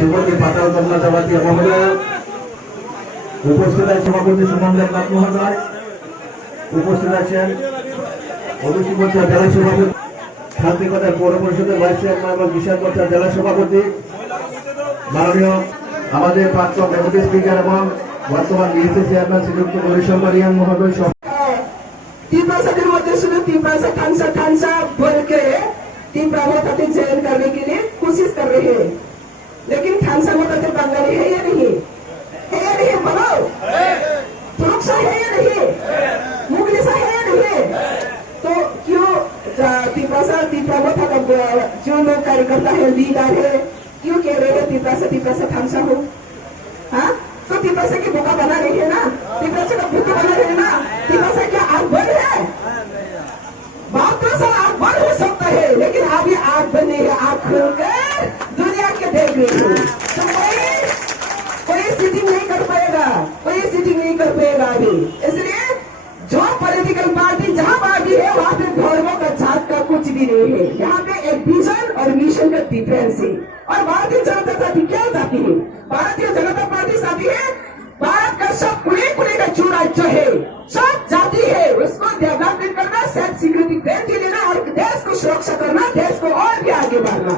যুবতী পাতাল কমলা জামাতিয়া মহোদয়, উপস্থিত আছে সভাপতি সুমন দেবনাথ মহোদয়, উপস্থিত আছেন ওবিসি মোর্চা জেলা সভাপতি, শান্তিকতার পৌর পরিষদের ভাইস চেয়ারম্যান এবং বিশাল মোর্চা জেলা সভাপতি, মাননীয় আমাদের প্রাক্তন ডেপুটি স্পিকার এবং বর্তমান বিএসসি চেয়ারম্যান শ্রীযুক্ত গরিশঙ্কর বারিয়ান মহোদয়। तीव्र मध्य शुरू तीव्र खानसा बोल के तीव्र मोहताते चयन करने के लिए कोशिश कर रहे हैं, लेकिन खानसा मोहताते बंगाली है या नहीं? है या नहीं? बोलो, तुरुक्षा है या नहीं? मुगलिसा है या नहीं? तो क्यों तीव्र मोहता का जो लोग कार्यकर्ता है, लीडर है, क्यों कह रहे हैं तीव्र खानसा हो? हाँ, तो तीव्र की बोका बना रही है ना, तीव्र का भूखा बना रही है ना, तीव्र क्या आग बन है? बात तो सर आग बंद हो सकता है, लेकिन अभी आग बनी है, आग खुलकर दुनिया के देख रही है। तो कोई सीटिंग नहीं कर पाएगा, कोई सीटिंग नहीं कर पाएगा अभी। इसलिए जो पॉलिटिकल पार्टी जहां बागी है वहां पे धर्मों का जात का कुछ भी नहीं है। यहाँ पे एक विजन और मिशन का डिफरेंस है। और भारतीय जनता पार्टी क्या चाहती है? भारतीय जनता पार्टी चाहती है भारत का सब कुले का जो राज्य है, सब जाति है, उसको डेवलपमेंट करना, सेल्फ सिक्योरिटी ग्रांटी लेना और देश को सुरक्षा करना, देश को और भी आगे बढ़ना।